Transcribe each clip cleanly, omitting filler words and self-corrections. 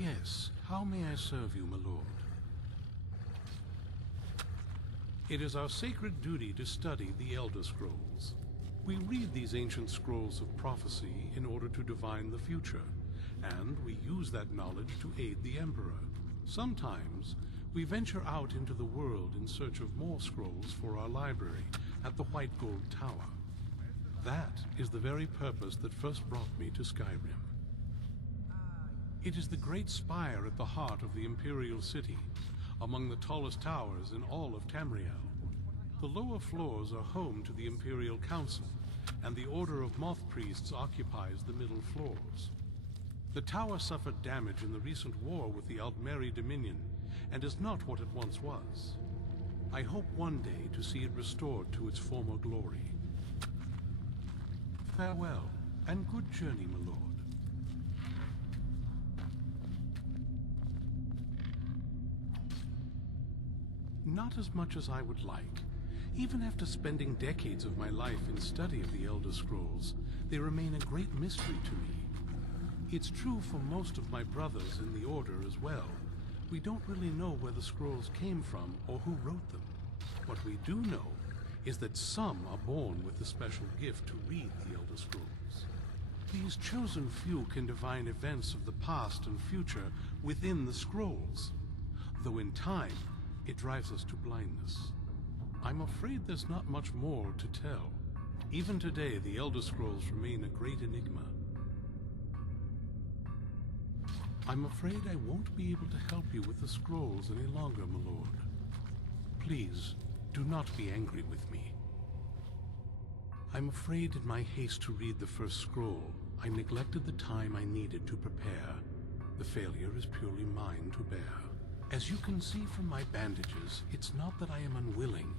Yes, how may I serve you, my lord? It is our sacred duty to study the Elder Scrolls. We read these ancient scrolls of prophecy in order to divine the future, and we use that knowledge to aid the Emperor. Sometimes, we venture out into the world in search of more scrolls for our library at the White Gold Tower. That is the very purpose that first brought me to Skyrim. It is the great spire at the heart of the Imperial City, among the tallest towers in all of Tamriel. The lower floors are home to the Imperial Council, and the Order of Moth Priests occupies the middle floors. The tower suffered damage in the recent war with the Aldmeri Dominion, and is not what it once was. I hope one day to see it restored to its former glory. Farewell, and good journey, my lord. Not as much as I would like. Even after spending decades of my life in study of the Elder Scrolls, they remain a great mystery to me. It's true for most of my brothers in the Order as well. We don't really know where the scrolls came from or who wrote them. What we do know is that some are born with the special gift to read the Elder Scrolls. These chosen few can divine events of the past and future within the scrolls, though in time, it drives us to blindness. I'm afraid there's not much more to tell. Even today, the Elder Scrolls remain a great enigma. I'm afraid I won't be able to help you with the scrolls any longer, my lord. Please, do not be angry with me. I'm afraid in my haste to read the first scroll, I neglected the time I needed to prepare. The failure is purely mine to bear. As you can see from my bandages, it's not that I am unwilling,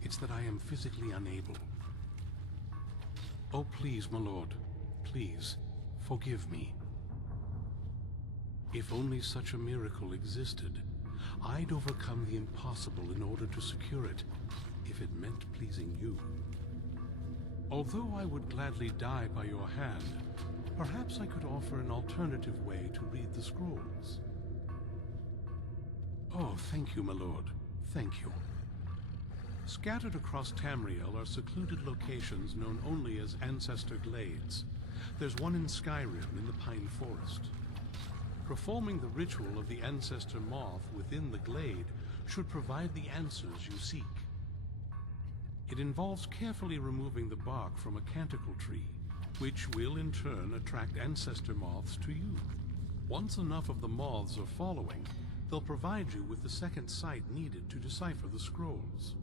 it's that I am physically unable. Oh, please, my lord, please, forgive me. If only such a miracle existed, I'd overcome the impossible in order to secure it, if it meant pleasing you. Although I would gladly die by your hand, perhaps I could offer an alternative way to read the scrolls. Oh, thank you, my lord. Thank you. Scattered across Tamriel are secluded locations known only as Ancestor Glades. There's one in Skyrim in the Pine Forest. Performing the ritual of the Ancestor Moth within the glade should provide the answers you seek. It involves carefully removing the bark from a canticle tree, which will in turn attract Ancestor Moths to you. Once enough of the moths are following, they'll provide you with the second sight needed to decipher the scrolls.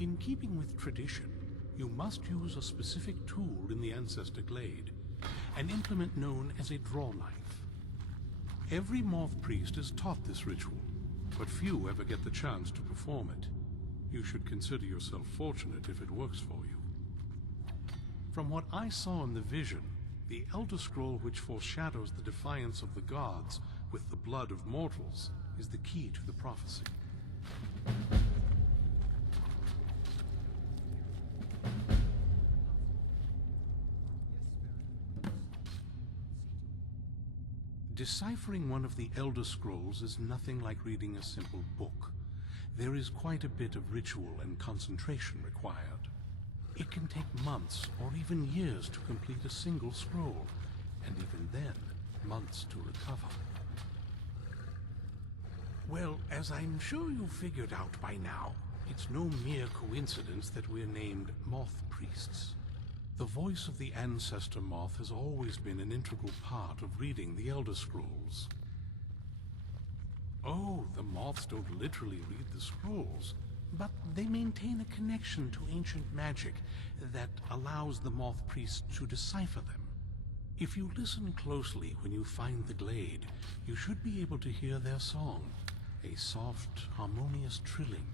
In keeping with tradition, you must use a specific tool in the Ancestor Glade, an implement known as a draw knife. Every moth priest is taught this ritual, but few ever get the chance to perform it. You should consider yourself fortunate if it works for you. From what I saw in the vision, the Elder Scroll which foreshadows the defiance of the gods with the blood of mortals is the key to the prophecy. Deciphering one of the Elder Scrolls is nothing like reading a simple book. There is quite a bit of ritual and concentration required. It can take months or even years to complete a single scroll, and even then, months to recover. Well, as I'm sure you figured out by now, it's no mere coincidence that we're named Moth Priests. The voice of the Ancestor Moth has always been an integral part of reading the Elder Scrolls. Oh, the moths don't literally read the scrolls, but they maintain a connection to ancient magic that allows the Moth Priests to decipher them. If you listen closely when you find the glade, you should be able to hear their song, a soft, harmonious trilling.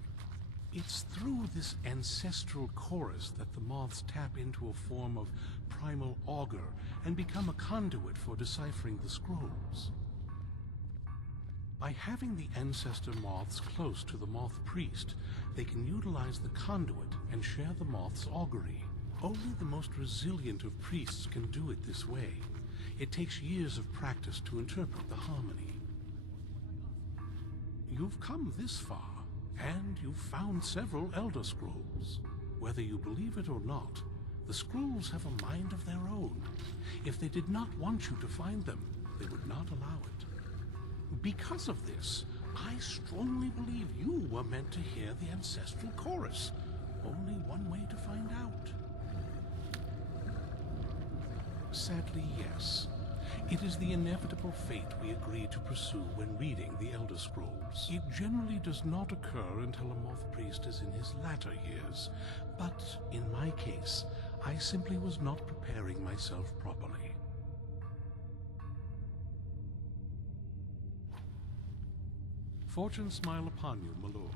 It's through this ancestral chorus that the moths tap into a form of primal augur and become a conduit for deciphering the scrolls. By having the Ancestor Moths close to the Moth Priest, they can utilize the conduit and share the moth's augury. Only the most resilient of priests can do it this way. It takes years of practice to interpret the harmony. You've come this far, and you've found several Elder Scrolls. Whether you believe it or not, the scrolls have a mind of their own. If they did not want you to find them, they would not allow it. Because of this, I strongly believe you were meant to hear the ancestral chorus. Only one way to find out. Sadly, yes. It is the inevitable fate we agree to pursue when reading the Elder Scrolls. It generally does not occur until a moth priest is in his latter years, but in my case, I simply was not preparing myself properly. Fortune smile upon you, my lord.